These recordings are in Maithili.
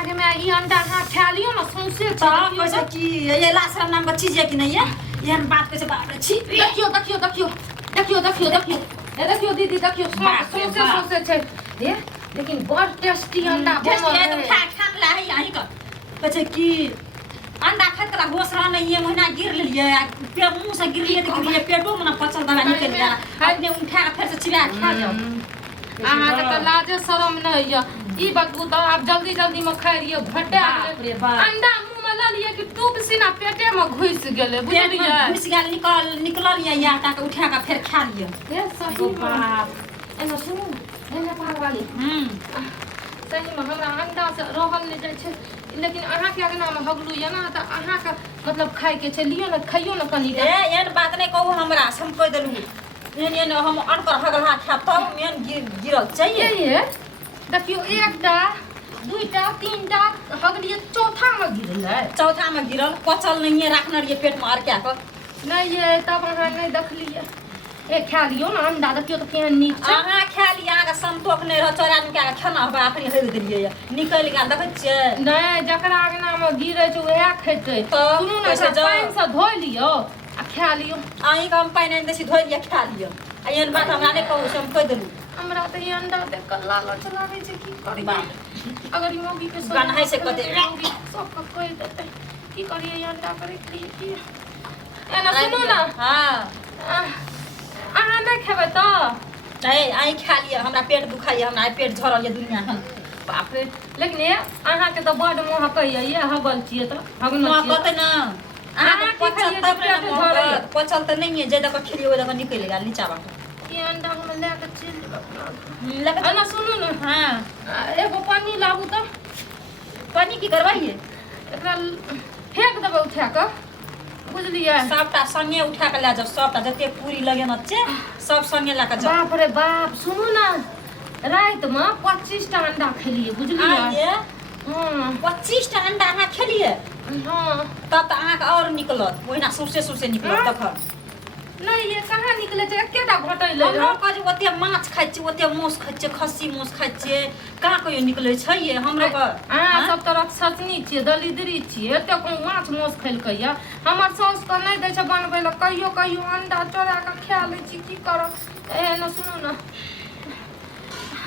आगे में ये अंडा हां खा लियो ना सौंसे कैसे कि ये लासरा नाम का चीज है कि नहीं है यहन बात कैसे बाप रे छी देखियो दीदी देखियो सौंसे छे ये लेकिन बड़ टेस्टी अंडा टेस्टी है तो खा ला है यही का कैसे कि अंडा खात कला घोसरा नहीं है महीना गिर लिए पे मुंह से गिर लिए तो गिर लिए पेटो में ना पचल दवा निकल गया अपने उठा के फिर से चिबा खा जाओ अहाँ के त लाजे शरम नहीं है ई बतबू तो आप जल्दी में खा लियो भटे रे बाप अंडा मुंह में ला लिए कि टूप सीना पेटे में घुस गेले बुझलिए घुस गेल निकल लिए या आटा के उठा के फिर खा लिए ए सही बाप एना सुनु एना पागवाली सही में हमरा अंडा से रहल नहीं जाय छे लेकिन अहाँ के अगना में हगलू या ना त अहाँ का मतलब खाए के छै लियो ना खाइयो ना कनी ए एन बात नहीं कहू हमरा हम कह देलू एन हम अनकर हगला खा तब मेन गिरल चाहिए ये देखियो एकटा दुईटा तीनटा हगलिए चौथा में गिरल है चौथा में गिरल पचल नहीं है रखना रहिए पेट में और क्या कर नहीं ये तब अहाँ नहीं देखलिए ए खा लियो ना अंडा देखियो तो केहन नीक छै अहाँ खा लिया अहाँ संतोष नहीं रह चोरा निकाल के खाना होबा आखरी हेल देलिए निकल गेल देखै छियै नहीं जकरा अगना में गिरै छै वएह खेतै सुनू ना पानि से धो लियो आ खा लियो अहीं के हम पानि आनि देसी धोइ लिया खा लियो आ एहन बात हमरा नहीं कहू से हम कह देलू हमरा त ये अंडा देख के लालच लागे छै की करी अगर ई मोगी के गाना है से कह दे सब का कोई देते की करिए ये अंडा करे के लिए की एना सुनो ना हां अहाँ नहीं खेबै त नहीं आई खा लिया हमरा पेट दुखाइए हमरा पेट झरल ये दुनिया हम बाप रे लेकिन ये अहाँ के त बड मोह कहिए ये हगल छिए त हगल मोह कहते ना अहाँ पचल तब ना पचल त नहीं है जे दक खेलिए ओ दक निकल गेल नीचा बाट ये अंडा हम लेके चल लेके ना सुनू ना हां एगो पानी लाबू त पानी की करवाइए एकरा फेंक देबै उठा के बुझलिए सबटा संगे उठा के ले जाओ सबटा जते पूरी लगे न छे सब संगे ला के जाओ बाप रे बाप सुनू ना रात में 25 टा अंडा खेलिए बुझलिए हां 25 टा अंडा अहाँ खेलिए हां तब त अहाँ के और निकलत ओहिना सुरसे निकलत तख नहीं ये कहाँ निकले छै एकेटा घटैले हमरा कह जे ओते माछ खाइ छी ओते मांस खाइ छी खस्सी मांस खाइ छी कहाँ कहियो निकले छै ये हमरा के अहाँ सब तरह सचनी छियै दलिदरी छियै एते को माछ मांस खेलकैया हमर साउस के नहीं दै छै बनबै ल कहियो अंडा चोरा के खा लै छी की करब ए न सुनू ना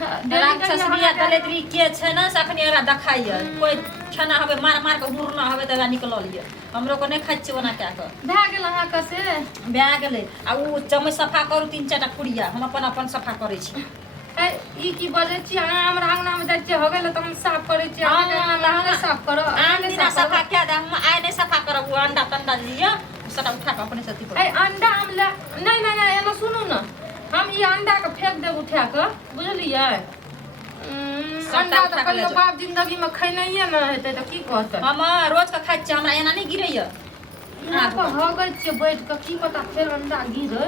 राक्षसरिया दलिदरी के छै ना सखनी हमरा देखाइए कोई खाना हबे मार के मुरना हबे त निकल लिए हमरो को नहीं खाइ छी ओना क्या के भए गेल अहाँ के से भए गेलै आ उ चम्मच सफा करू 3-4टा कुड़िया हम अपन सफा करै छी ए ई की बजै छी अहाँ हमरा अंगना में जाइ छी हो गेल त हम साफ करै छी अहाँ के साफ करो अंडा सफा क्या दे हम आइ नहीं सफा करब उ अंडा तंडा लिया सटा उठा के अपने से ए अंडा हम नहीं एना सुनू ना हम ई अंडा के फेंक देब उठा के बुझलिए अंडा त कहियो बाप जिंदगी में खैनैये न हेतै त की कहतै हम रोज के खाइ छी हमरा एना नहीं गिरैया यहाँ पर हगै छियै बैठ के की पता फेर अंडा गिरै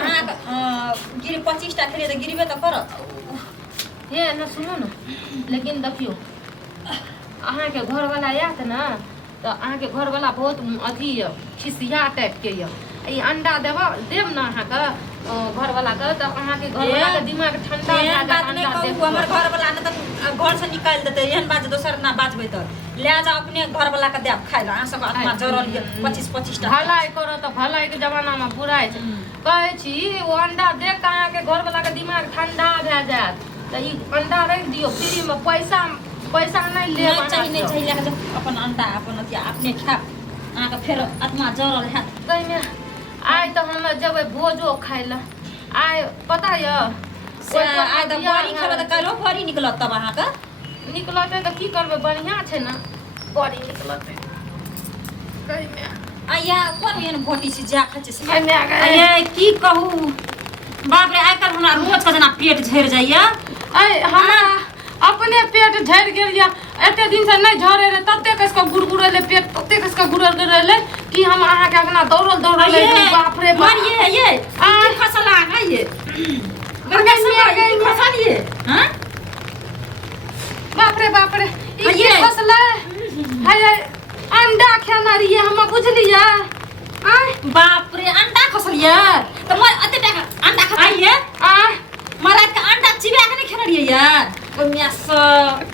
अहाँ गिर 25 टा खेलिए त गिरबे त करत ये न सुनो ना लेकिन देखियो अहाँ के घर वाला आयत ना त अहाँ के घर वाला बहुत अथी खिसिया टाइप के ये ई अंडा देब ना अहाँ के घर वाला के त अहाँ के घर वाला के दिमाग ठंडा हो जात अंडा देब हमर घर वाला न त घर से निकाल देते एहन बात दोसर ना बाजबै त ले जा अपने घर वाला के देब खाइ ला अहाँ सब आत्मा जरल ये 25 टा भलाई करो त भलाई के जमाना में बुराई छै कहै छी ओ अंडा देख के अहाँ के घर वाला के दिमाग ठंडा भए जात त ई अंडा रख दियो फ्री में पैसा नहीं ले नहीं चाहिए अपन अंडा अपन अथी अपने खा अहाँ के फेर आत्मा जरल है कहीं में आइ त हम जबै भोजो खाइ ला आइ पता य से आइ त बड़ी खेबै त कालो बड़ी निकलत तब अहाँ के निकलते त की करबै बढ़िया छै ना बड़ी निकलते कहीं में आया कोन एहन भोटी छी जा खाइ छी आइ में आ गए ये की कहू बाप रे आइ काल हमरा रोज के जना पेट झड़ जाइया आइ हमरा अपने पेट झड़ गेल या एते दिन से नहीं झरे रे तते कसका गुड़गुड़ेले पेट तते कसका गुड़गुड़ेले कि हम अहाँ के अगना दौड़ल बाप रे मारिए ये की फसल आ गई ये फसल ये हां बाप रे ये फसल है अंडा खाना रहिए हम बुझलिए बाप रे अंडा खसलिए त मोर अते टाका अंडा खाइए आ मारा के अंडा चिबा के नहीं खेना रहिए यार ओमे से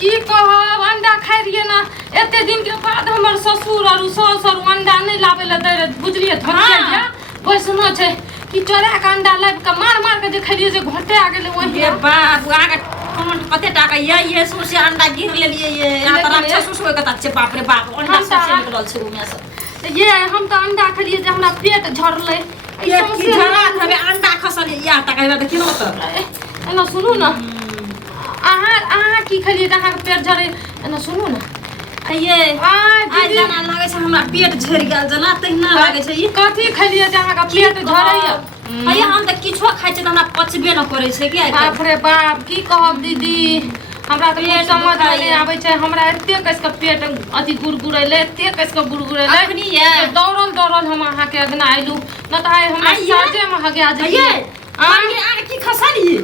की कहब अंडा खाइ रहिए ना एते दिन के बाद हमर ससुर और सास और अंडा नहीं लावे ले दे बुझलिए धकिया वैसनो छै कि चोरा के अंडा लाब के मार के जे खलिए जे घटे आ गेले वही ये बाप आगे कमेंट कते टाका ये सोसे अंडा गिर लेलिए ये या त राक्षस होय कत छै बाप रे बाप अंडा से निकलल छै ओमे से ये हम तो अंडा खलिए जे हमरा पेट झरले ये की झरा हमें अंडा खसल या टाका हे त किनो त एना सुनू ना अहाँ की खलिए अहाँ के पेट झरे एना सुनू ना ये आज जना लागे छै हमरा पेट झड़ गेल जना तहिना लागे छै ई कथी खलिए जे अहाँ के पेट झरैया भैया हम त किछो खाइ छै त हमरा पचबे न करे छै कि बाप रे बाप की कहब दीदी हमरा त पेट समझ नहीं आबै छै हमरा एते कस के पेट अथी गुड़गुड़ैले एते कस के गुड़गुड़ैले अखनी ये दौड़ल हम अहाँ के अगना आइलू न त आइ हमरा साजे में हगे आ जाइए आगे की खसलिए